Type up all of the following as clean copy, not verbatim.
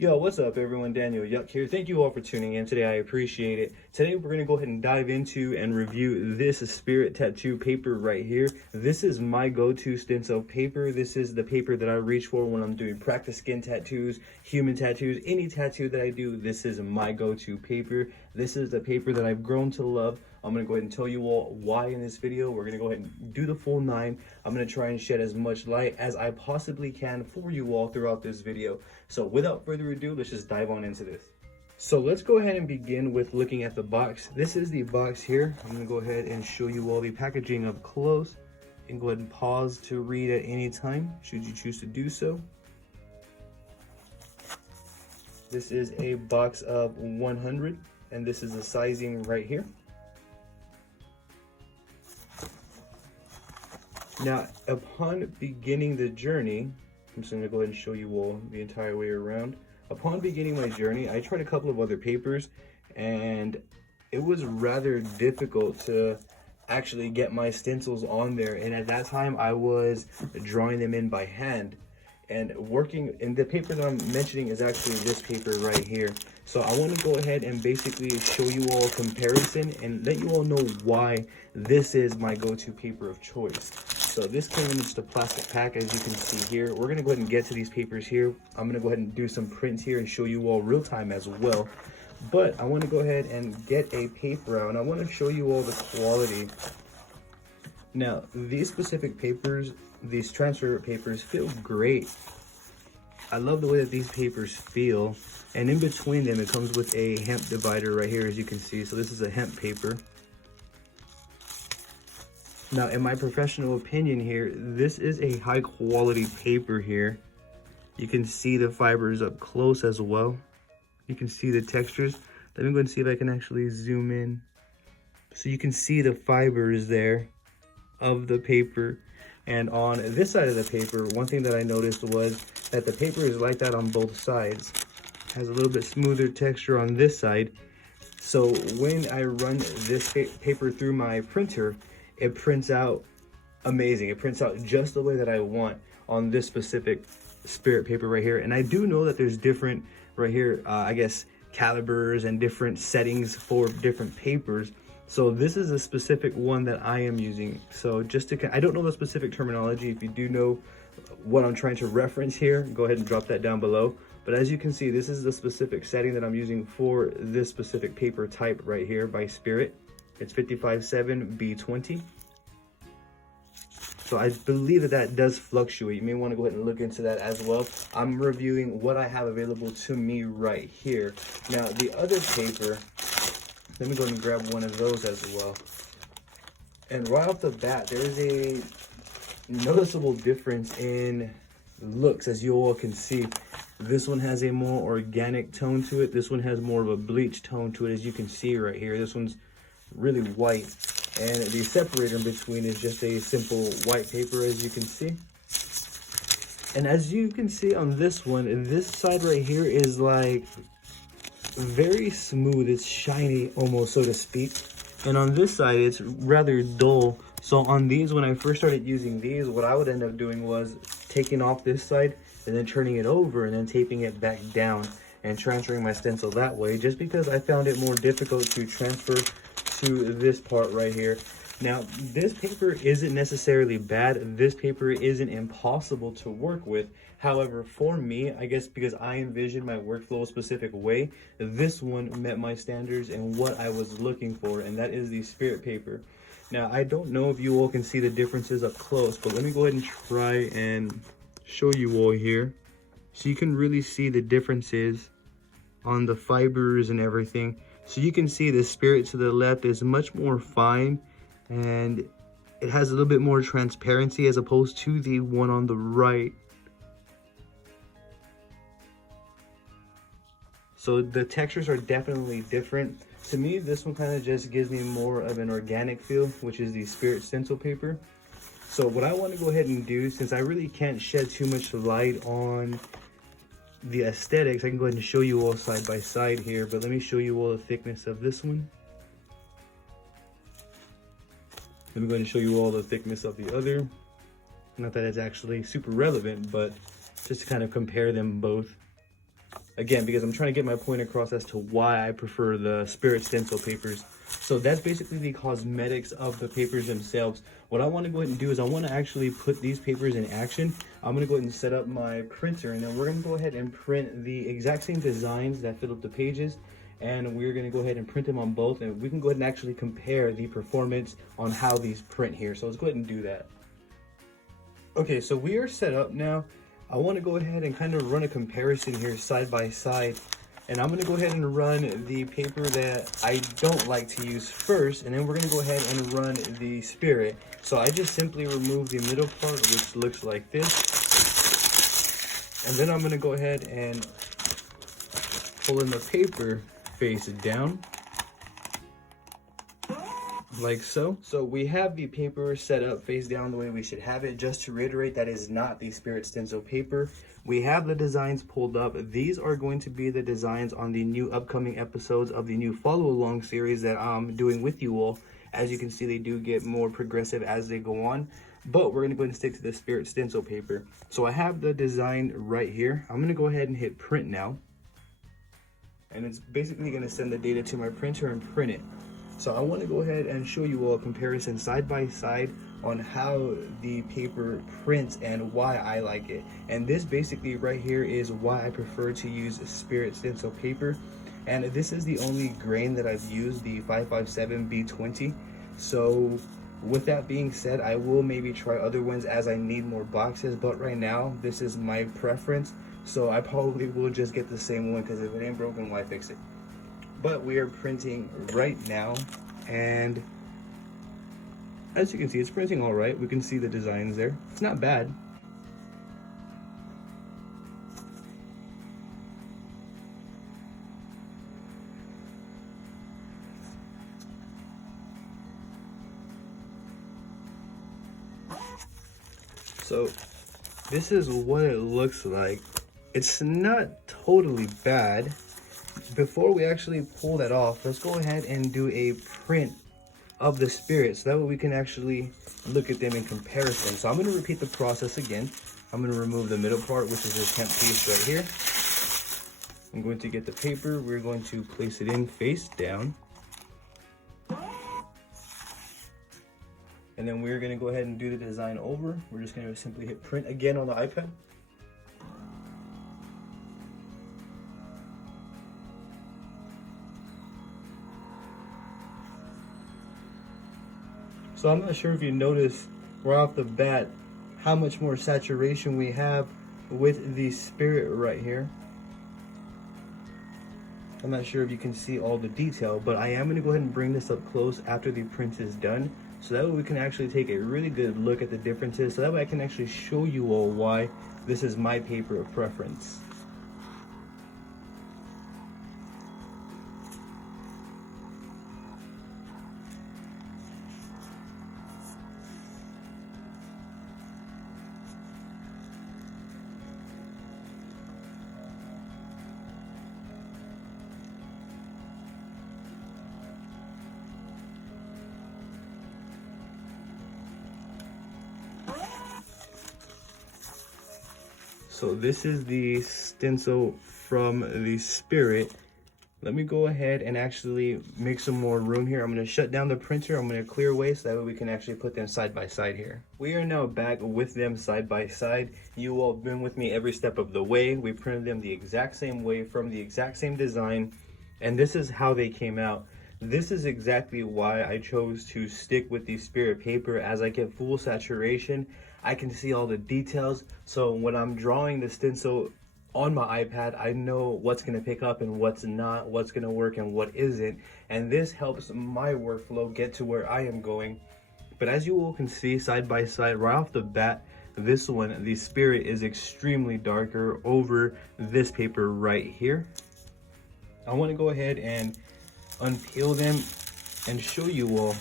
Yo, what's up everyone? Daniel Yuck here. Thank you all for tuning in today. I appreciate it. Today we're going to go ahead and dive into and review this Spirit Tattoo paper right here. This is my go-to stencil paper. This is the paper that I reach for when I'm doing practice skin tattoos, human tattoos, any tattoo that I do. This is my go-to paper. This is the paper that I've grown to love. I'm going to go ahead and tell you all why in this video. We're going to go ahead and do the full 9. I'm going to try and shed as much light as I possibly can for you all throughout this video. So without further ado, let's just dive on into this. So let's go ahead and begin with looking at the box. This is the box here. I'm going to go ahead and show you all the packaging up close. You can go ahead and pause to read at any time, should you choose to do so. This is a box of 100, and this is the sizing right here. Now, upon beginning the journey, I'm just going to go ahead and show you all the entire way around. Upon beginning my journey, I tried a couple of other papers, and it was rather difficult to actually get my stencils on there. And at that time, I was drawing them in by hand. And working in the paper that I'm mentioning is actually this paper right here. So I want to go ahead and basically show you all a comparison and let you all know why this is my go-to paper of choice. So this came in just a plastic pack, as you can see here. We're going to go ahead and get to these papers here. I'm going to go ahead and do some prints here and show you all real time as well. But I want to go ahead and get a paper out, and I want to show you all the quality. Now, these specific papers, these transfer papers, feel great. I love the way that these papers feel. And in between them, it comes with a hemp divider right here, as you can see. So this is a hemp paper. Now, in my professional opinion here, this is a high quality paper here. You can see the fibers up close as well. You can see the textures. Let me go and see if I can actually zoom in. So you can see the fibers there of the paper. And on this side of the paper, one thing that I noticed was that the paper is like that on both sides. It has a little bit smoother texture on this side. So when I run this paper through my printer, it prints out amazing. It prints out just the way that I want on this specific Spirit paper right here. And I do know that there's different right here, I guess, calibers and different settings for different papers. So this is a specific one that I am using. So just to, I don't know the specific terminology. If you do know what I'm trying to reference here, go ahead and drop that down below. But as you can see, this is the specific setting that I'm using for this specific paper type right here by Spirit. It's 557B20. So I believe that that does fluctuate. You may want to go ahead and look into that as well. I'm reviewing what I have available to me right here. Now, the other paper, let me go ahead and grab one of those as well. And right off the bat, there is a noticeable difference in looks, as you all can see. This one has a more organic tone to it. This one has more of a bleach tone to it, as you can see right here. This one's really white. And the separator in between is just a simple white paper, as you can see. And as you can see on this one, this side right here is like very smooth. It's shiny almost, so to speak. And on this side, it's rather dull. So on these, when I first started using these, what I would end up doing was taking off this side and then turning it over and then taping it back down and transferring my stencil that way, just because I found it more difficult to transfer to this part right here. Now, this paper isn't necessarily bad. This paper isn't impossible to work with. However, for me, I guess because I envisioned my workflow a specific way, this one met my standards and what I was looking for, and that is the Spirit paper. Now, I don't know if you all can see the differences up close, but let me go ahead and try and show you all here. So you can really see the differences on the fibers and everything. So you can see the Spirit to the left is much more fine, and it has a little bit more transparency as opposed to the one on the right. So the textures are definitely different. To me, this one kind of just gives me more of an organic feel, which is the Spirit Stencil Paper. So what I want to go ahead and do, since I really can't shed too much light on the aesthetics, I can go ahead and show you all side by side here, but let me show you all the thickness of this one. Let me go ahead and show you all the thickness of the other. Not that it's actually super relevant, but just to kind of compare them both. again, because I'm trying to get my point across as to why I prefer the Spirit Stencil Papers. So that's basically the cosmetics of the papers themselves. What I want to go ahead and do is I want to actually put these papers in action. I'm going to go ahead and set up my printer, and then we're going to go ahead and print the exact same designs that fill up the pages, and we're going to go ahead and print them on both, and we can go ahead and actually compare the performance on how these print here. So let's go ahead and do that. Okay, so we are set up now. I want to go ahead and kind of run a comparison here side by side. And I'm going to go ahead and run the paper that I don't like to use first, and then we're going to go ahead and run the Spirit. So I just simply remove the middle part, which looks like this. And then I'm going to go ahead and pull in the paper face down, like so. So we have the paper set up face down the way we should have it. Just to reiterate, that is not the Spirit Stencil Paper. We have the designs pulled up. These are going to be the designs on the new upcoming episodes of the new follow along series that I'm doing with you all. As you can see, they do get more progressive as they go on, but we're going to go ahead and stick to the Spirit Stencil Paper. So I have the design right here. I'm going to go ahead and hit print now, and it's basically going to send the data to my printer and print it. So I want to go ahead and show you all a comparison side by side on how the paper prints and why I like it. And this basically right here is why I prefer to use Spirit Stencil Paper. And this is the only grain that I've used, the 557B20. So with that being said, I will maybe try other ones as I need more boxes, but right now this is my preference. So I probably will just get the same one, because if it ain't broken, why fix it? But we are printing right now, and as you can see, it's printing all right. We can see the designs there. It's not bad. So this is what it looks like. It's not totally bad. Before we actually pull that off, let's go ahead and do a print of the Spirit, so that way we can actually look at them in comparison. So I'm going to repeat the process again. I'm going to remove the middle part, which is this hemp piece right here. I'm going to get the paper. We're going to place it in face down, and then we're going to go ahead and do the design over. We're just going to simply hit print again on the iPad. So I'm not sure if you notice right off the bat how much more saturation we have with the Spirit right here. I'm not sure if you can see all the detail, but I am going to go ahead and bring this up close after the print is done, so that way we can actually take a really good look at the differences, so that way I can actually show you all why this is my paper of preference. So this is the stencil from the Spirit. Let me go ahead and actually make some more room here. I'm going to shut down the printer. I'm going to clear away so that way we can actually put them side by side here. We are now back with them side by side. You all have been with me every step of the way. We printed them the exact same way from the exact same design, and this is how they came out. This is exactly why I chose to stick with the Spirit paper. As I get full saturation, I can see all the details. So when I'm drawing the stencil on my iPad, I know what's going to pick up and what's not, what's going to work and what isn't. And this helps my workflow get to where I am going. But as you all can see side by side, right off the bat, this one, the Spirit, is extremely darker over this paper right here. I want to go ahead and unpeel them and show you all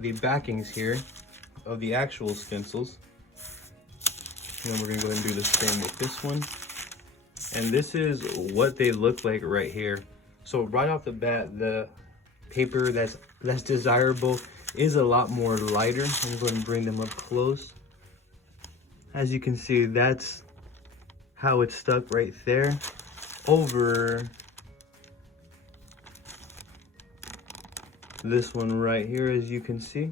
the backings here of the actual stencils. And then we're gonna go ahead and do the same with this one. And this is what they look like right here. So right off the bat, the paper that's desirable is a lot more lighter. I'm going to bring them up close. As you can see, that's how it's stuck right there over this one right here. As you can see,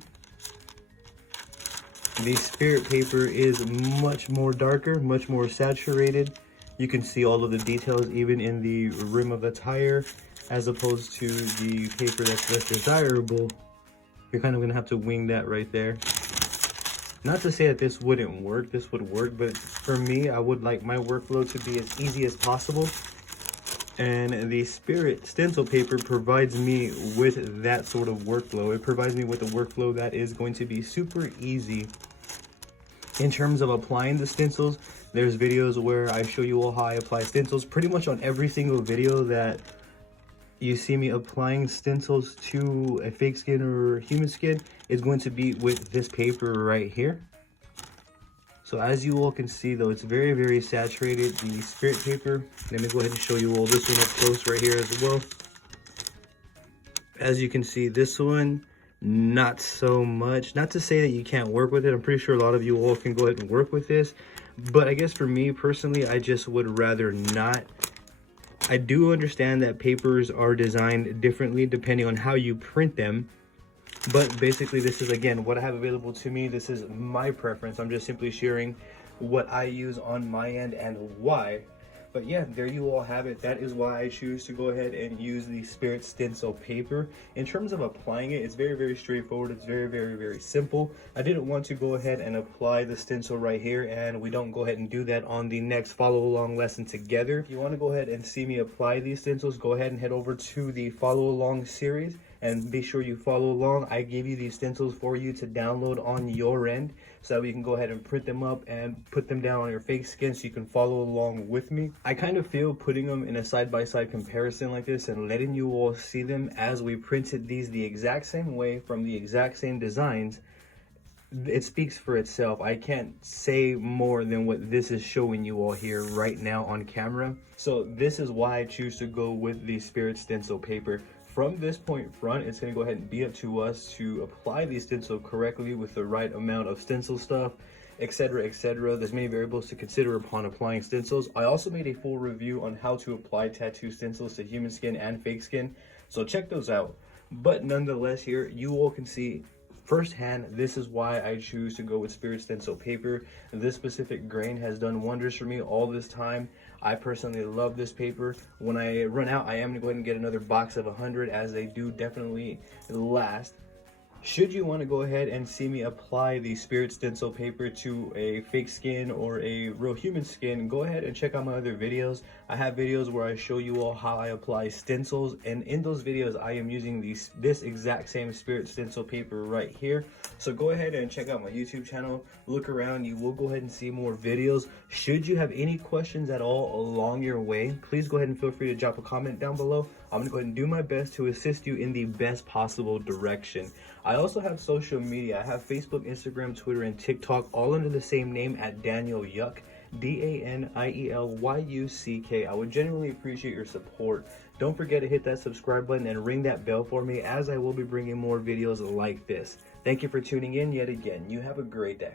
the Spirit paper is much more darker, much more saturated. You can see all of the details even in the rim of the tire, as opposed to the paper that's less desirable. You're kind of gonna have to wing that right there. Not to say that this wouldn't work, this would work, but for me, I would like my workflow to be as easy as possible. And the Spirit Stencil Paper provides me with that sort of workflow. It provides me with a workflow that is going to be super easy. In terms of applying the stencils, there's videos where I show you all how I apply stencils. Pretty much on every single video that you see me applying stencils to a fake skin or human skin is going to be with this paper right here. So as you all can see though, it's very, very saturated, the Spirit paper. Let me go ahead and show you all this one up close right here as well. As you can see, this one, not so much. Not to say that you can't work with it. I'm pretty sure a lot of you all can go ahead and work with this. But I guess for me personally, I just would rather not. I do understand that papers are designed differently depending on how you print them. But basically, this is, again, what I have available to me. This is my preference. I'm just simply sharing what I use on my end and why. But yeah, there you all have it. That is why I choose to go ahead and use the Spirit Stencil Paper. In terms of applying it, it's very, very straightforward. It's very, very, very simple. I didn't want to go ahead and apply the stencil right here, and we don't go ahead and do that on the next follow along lesson together. If you want to go ahead and see me apply these stencils, go ahead and head over to the follow along series. And be sure you follow along. I gave you these stencils for you to download on your end so that you can go ahead and print them up and put them down on your fake skin so you can follow along with me. I kind of feel putting them in a side-by-side comparison like this and letting you all see them as we printed these the exact same way from the exact same designs. It speaks for itself. I can't say more than what this is showing you all here right now on camera. So this is why I choose to go with the Spirit Stencil Paper. From this point front, it's going to go ahead and be up to us to apply the stencil correctly with the right amount of stencil stuff, etc., etc. There's many variables to consider upon applying stencils. I also made a full review on how to apply tattoo stencils to human skin and fake skin, so check those out. But nonetheless, here you all can see firsthand, this is why I choose to go with Spirit Stencil Paper. This specific grain has done wonders for me all this time. I personally love this paper. When I run out, I am going to go ahead and get another box of 100, as they do definitely last. Should you want to go ahead and see me apply the Spirit Stencil Paper to a fake skin or a real human skin, go ahead and check out my other videos. I have videos where I show you all how I apply stencils, and in those videos I am using this exact same Spirit Stencil Paper right here. So go ahead and check out my YouTube channel, look around, you will go ahead and see more videos. Should you have any questions at all along your way, please go ahead and feel free to drop a comment down below. I'm going to go ahead and do my best to assist you in the best possible direction. I also have social media. I have Facebook, Instagram, Twitter, and TikTok, all under the same name at Daniel Yuck, DanielYuck. I would genuinely appreciate your support. Don't forget to hit that subscribe button and ring that bell for me, as I will be bringing more videos like this. Thank you for tuning in yet again. You have a great day.